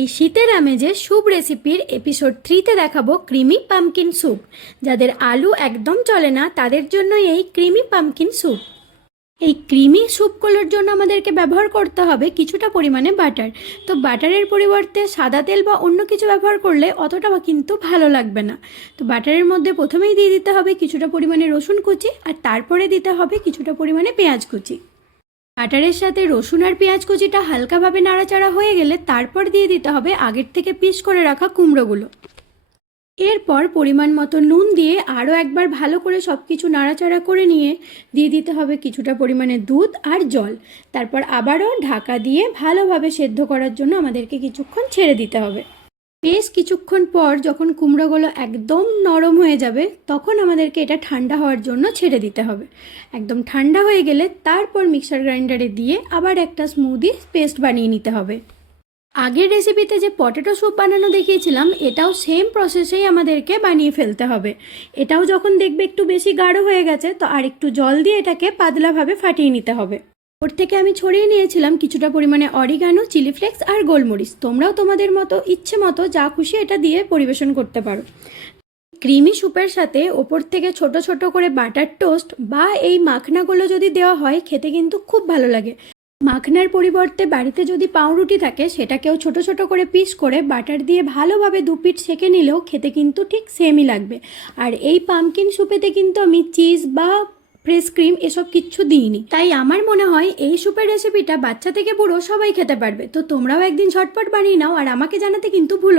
এই শীতের আমেজে স্যুপ রেসিপির এপিসোড 3তে দেখাবো ক্রিমি পামকিন স্যুপ। যাদের আলু একদম চলে না তাদের জন্য এই ক্রিমি পামকিন স্যুপ। এই ক্রিমি স্যুপগুলোর জন্য আমাদেরকে ব্যবহার করতে হবে কিছুটা পরিমাণে বাটার। তো বাটারের পরিবর্তে সাদা তেল বা অন্য কিছু ব্যবহার করলে অতটা কিন্তু ভালো লাগবে না। তো বাটারের মধ্যে প্রথমেই দিয়ে দিতে হবে কিছুটা পরিমাণে রসুন কুচি, আর তারপরে দিতে হবে কিছুটা পরিমাণে পেঁয়াজ কুচি। বাটারের সাথে রসুন আর পেঁয়াজ কুচিটা হালকাভাবে নাড়াচাড়া হয়ে গেলে তারপর দিয়ে দিতে হবে আগের থেকে পিস করে রাখা কুমড়োগুলো। এরপর পরিমাণ মতো নুন দিয়ে আরও একবার ভালো করে সব কিছু নাড়াচাড়া করে নিয়ে দিয়ে দিতে হবে কিছুটা পরিমাণে দুধ আর জল। তারপর আবারও ঢাকা দিয়ে ভালোভাবে সেদ্ধ করার জন্য আমাদেরকে কিছুক্ষণ ছেড়ে দিতে হবে। বেশ কিছুক্ষণ পর যখন কুমড়োগুলো একদম নরম হয়ে যাবে তখন আমাদেরকে এটা ঠান্ডা হওয়ার জন্য ছেড়ে দিতে হবে। একদম ঠান্ডা হয়ে গেলে তারপর মিক্সার গ্রাইন্ডারে দিয়ে আবার একটা স্মুদি পেস্ট বানিয়ে নিতে হবে। আগের রেসিপিতে যে পটেটো স্যুপ বানানো দেখিয়েছিলাম এটাও সেম প্রসেসেই আমাদেরকে বানিয়ে ফেলতে হবে। এটাও যখন দেখবে একটু বেশি গাঢ় হয়ে গেছে তো আর একটু জল দিয়ে এটাকে পাতলাভাবে ফাটিয়ে নিতে হবে। ওর থেকে আমি ছড়িয়ে নিয়েছিলাম কিছুটা পরিমাণে অরিগানো, চিলি ফ্লেক্স আর গোলমরিচ। তোমরাও তোমাদের মতো ইচ্ছে মতো যা খুশি এটা দিয়ে পরিবেশন করতে পারো। ক্রিমি স্যুপের সাথে ওপর থেকে ছোট ছোট করে বাটার টোস্ট বা এই মাখনাগুলো যদি দেওয়া হয় খেতে কিন্তু খুব ভালো লাগে। মাখনার পরিবর্তে বাড়িতে যদি পাউরুটি থাকে সেটাকেও ছোট ছোট করে পিস করে বাটার দিয়ে ভালোভাবে দুপিঠ সেঁকে নিলেও খেতে কিন্তু ঠিক সেমই লাগবে। আর এই পামকিন স্যুপেতে কিন্তু আমি চিজ বা ফ্রেশ ক্রিম এসব কিচ্ছু দিইনি, তাই আমার মনে হয় এই স্যুপের রেসিপিটা বাচ্চা থেকে বুড়ো সবাই খেতে পারবে। তো তোমরাও একদিন ঝটপট বানিয়ে নাও আর আমাকে জানাতে কিন্তু ভুলো না।